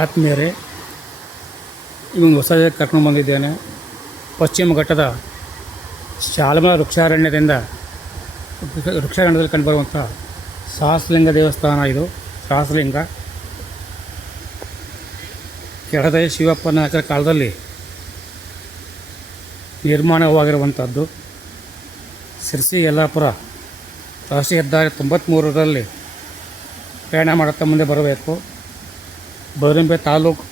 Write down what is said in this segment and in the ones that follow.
ಆತ್ಮೀಯರೇ, ಇವೊಂದು ಹೊಸ ಜಾಗಕ್ಕೆ ಕರ್ಕೊಂಡು ಬಂದಿದ್ದೇನೆ. ಪಶ್ಚಿಮ ಘಟ್ಟದ ಶಾಲಮರ ವೃಕ್ಷಾರಣ್ಯದಲ್ಲಿ ಕಂಡುಬರುವಂಥ ಸಹಸ್ರಲಿಂಗ ದೇವಸ್ಥಾನ. ಇದು ಸಹಸ್ರಲಿಂಗ ಕೆಳದ ಶಿವಪ್ಪನ ಕಾಲದಲ್ಲಿ ನಿರ್ಮಾಣವಾಗಿರುವಂಥದ್ದು. ಶಿರಸಿ ಯಲ್ಲಾಪುರ ರಾಷ್ಟ್ರೀಯ ಹೆದ್ದಾರಿ 93ರಲ್ಲಿ ಪ್ರಯಾಣ ಮಾಡುತ್ತಾ ಮುಂದೆ ಬರಬೇಕು. ಬೈರುಂಬೆ ತಾಲೂಕು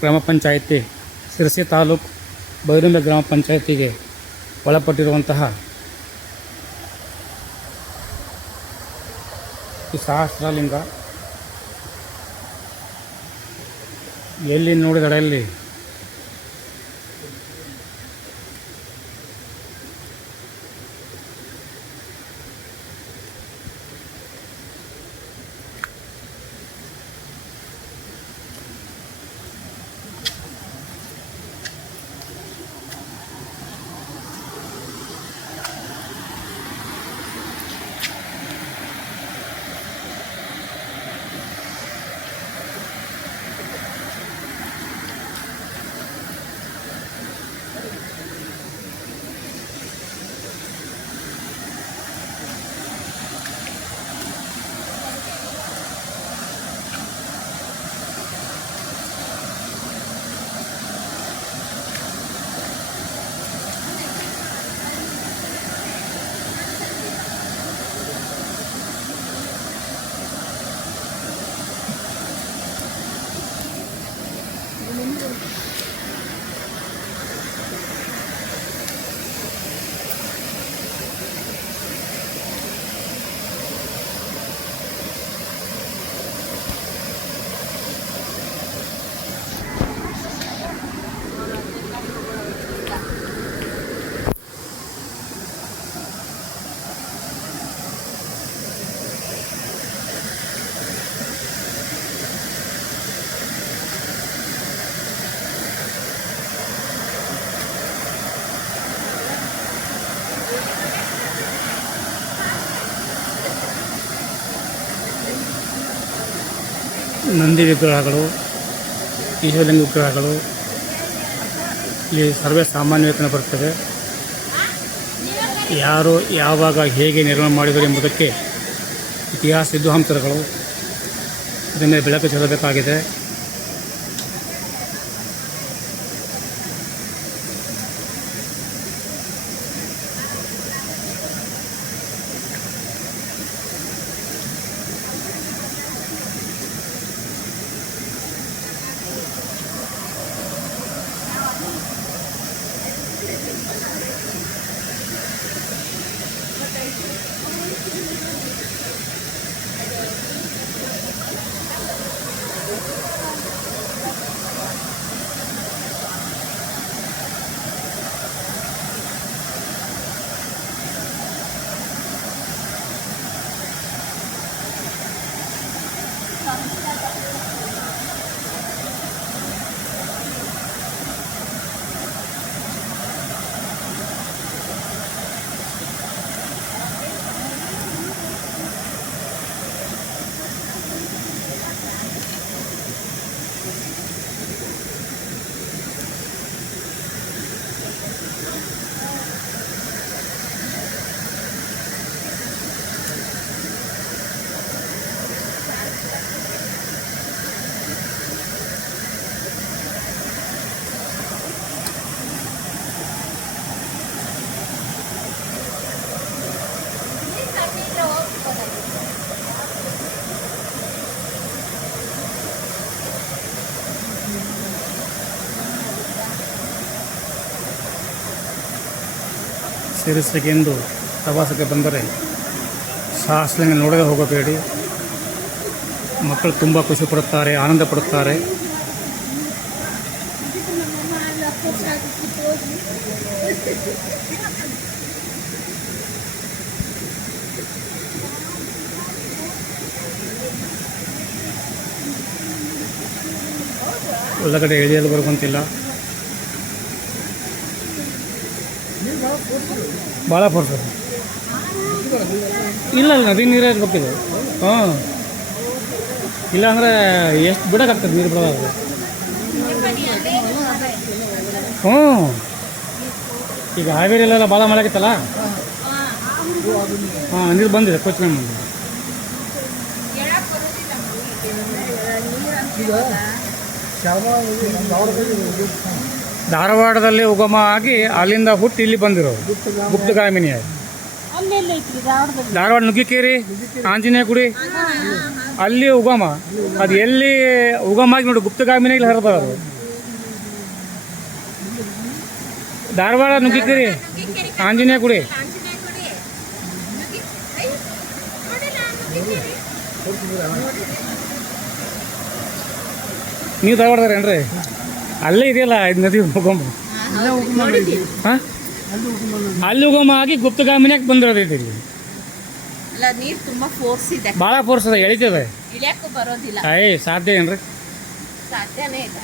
ಗ್ರಾಮ ಪಂಚಾಯಿತಿ, ಶಿರಸಿ ತಾಲೂಕು ಬೈರುಂಬೆ ಗ್ರಾಮ ಪಂಚಾಯಿತಿಗೆ ಒಳಪಟ್ಟಿರುವಂತಹ ಈ ಸಹಸ್ರಲಿಂಗ ಎಲ್ಲಿ ನೋಡಿದರಲ್ಲಿ ನಂದಿ ವಿಗ್ರಹಗಳು, ಈಶ್ವರಲಿಂಗ ವಿಗ್ರಹಗಳು ಇಲ್ಲಿ ಸರ್ವೇ ಸಾಮಾನ್ಯವಾಗಿ ಬರ್ತವೆ. ಯಾರು ಯಾವಾಗ ಹೇಗೆ ನಿರ್ಮಾಣ ಮಾಡಿದರು ಎಂಬುದಕ್ಕೆ ಇತಿಹಾಸ ವಿದ್ವಾಂಸರುಗಳು ಇದನ್ನೇ ಬೆಳಕು ಚೆಲ್ಲಬೇಕಾಗಿದೆ. ಶಿರಸಿಗೆಂದು ಪ್ರವಾಸಕ್ಕೆ ಬಂದರೆ ಸಹಸ್ರಲಿಂಗ ನೋಡದೆ ಹೋಗಬೇಡಿ. ಮಕ್ಕಳು ತುಂಬ ಖುಷಿ ಪಡುತ್ತಾರೆ, ಆನಂದ ಪಡುತ್ತಾರೆ. ಒಳಗಡೆ ಇಳಿಯಲು ಬರುವಂತಿಲ್ಲ, ಭಾಳ ಫೋರ್ಸ್ ಇಲ್ಲ ನದಿ ನೀರೇ ಗೊತ್ತಿದೆ. ಹಾಂ ಇಲ್ಲಾಂದ್ರೆ ಎಷ್ಟು ಬಿಡೋಕ್ಕಾಗ್ತದೆ ನೀರು ಬಿಡೋದು. ಹ್ಞೂ ಈಗ ಹಾವೇರಿಯಲ್ಲೆಲ್ಲ ಭಾಳ ಮಳೆ ಆಗಿತ್ತಲ್ಲ. ಹಾಂ ನೀರು ಬಂದಿದೆ ಕೊಚ್ಕೊಂಡು ಬಂದಿದೆ. ಧಾರವಾಡದಲ್ಲಿ ಉಗಮ ಆಗಿ ಅಲ್ಲಿಂದ ಹುಟ್ಟಿ ಇಲ್ಲಿ ಬಂದಿರೋದು ಗುಪ್ತಗಾಮಿನಿಯಾಗಿ. ಧಾರವಾಡ ನುಗ್ಗಿಕೇರಿ ಆಂಜನೇಯ ಗುಡಿ ಅಲ್ಲಿ ಉಗಮ. ಅದು ಎಲ್ಲಿ ಉಗಮ ಆಗಿ ನೋಡಿ ಗುಪ್ತಗಾಮಿನಿಯಲ್ಲಿ ಹರಿಬರೋದು. ಧಾರವಾಡ ನುಗ್ಗಿಕೇರಿ ಆಂಜನೇಯ ಗುಡಿ. ನೀವು ಧಾರವಾಡದಾರೇನ್ರಿ? ಅಲ್ಲೇ ಇದೆಯಲ್ಲ ಇದು ನದಿ ಉಗಮ. ಹಾಂ ಅಲ್ಲಿ ಉಗಮ ಆಗಿ ಗುಪ್ತಗಾಮಿನಿಯಾಗಿ ಬಂದಿರೋದು ಇದು. ನೀರು ತುಂಬಾ ಫೋರ್ಸ್ ಇದೆ, ಭಾಳ ಫೋರ್ಸ್ ಅದ, ಎಳಿತದೆ. ಇಳಿಯಕ್ಕೂ ಬರೋದಿಲ್ಲ. ಸಾಧ್ಯ ಏನ್ರಿ? ಸಾಧ್ಯನೇ ಇಲ್ಲ.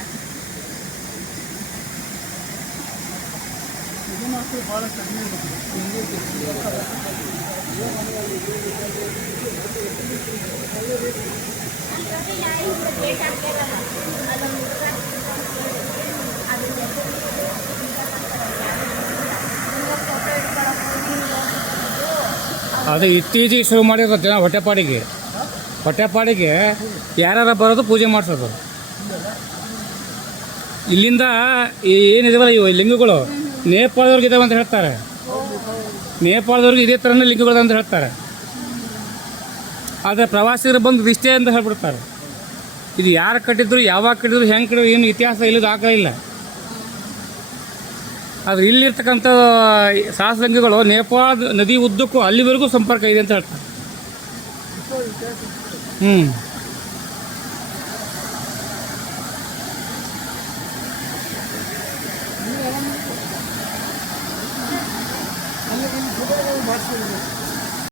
ಅದು ಇತ್ತೀಚೆಗೆ ಶುರು ಮಾಡಿರೋ ಜನ ಹೊಟ್ಟೆಪಾಡಿಗೆ ಯಾರ್ಯಾರ ಬರೋದು ಪೂಜೆ ಮಾಡಿಸೋದು. ಇಲ್ಲಿಂದ ಏನಿದಾವಲ್ಲ ಇವು ಲಿಂಗಗಳು ನೇಪಾಳದವ್ರಿಗೆ ಇದಾವೆ ಅಂತ ಹೇಳ್ತಾರೆ. ನೇಪಾಳದವ್ರಿಗೆ ಇದೇ ಥರನೇ ಲಿಂಗಗಳು ಅಂತ ಹೇಳ್ತಾರೆ. ಆದರೆ ಪ್ರವಾಸಿಗರು ಬಂದು ಇಷ್ಟೇ ಅಂತ ಹೇಳ್ಬಿಡ್ತಾರೆ. ಇದು ಯಾರು ಕಟ್ಟಿದ್ರು, ಯಾವಾಗ ಕಟ್ಟಿದ್ರು, ಹೆಂಗೆ ಕಟ್ಟಿದ್ರು ಏನು ಇತಿಹಾಸ ಇಲ್ಲದ ಆಗಲಿಲ್ಲ. ಆದರೆ ಇಲ್ಲಿರ್ತಕ್ಕಂಥ ಶಾಸಲಿಂಗಗಳು ನೇಪಾಳ ನದಿ ಉದ್ದಕ್ಕೂ ಅಲ್ಲಿವರೆಗೂ ಸಂಪರ್ಕ ಇದೆ ಅಂತ ಹೇಳ್ತಾರೆ.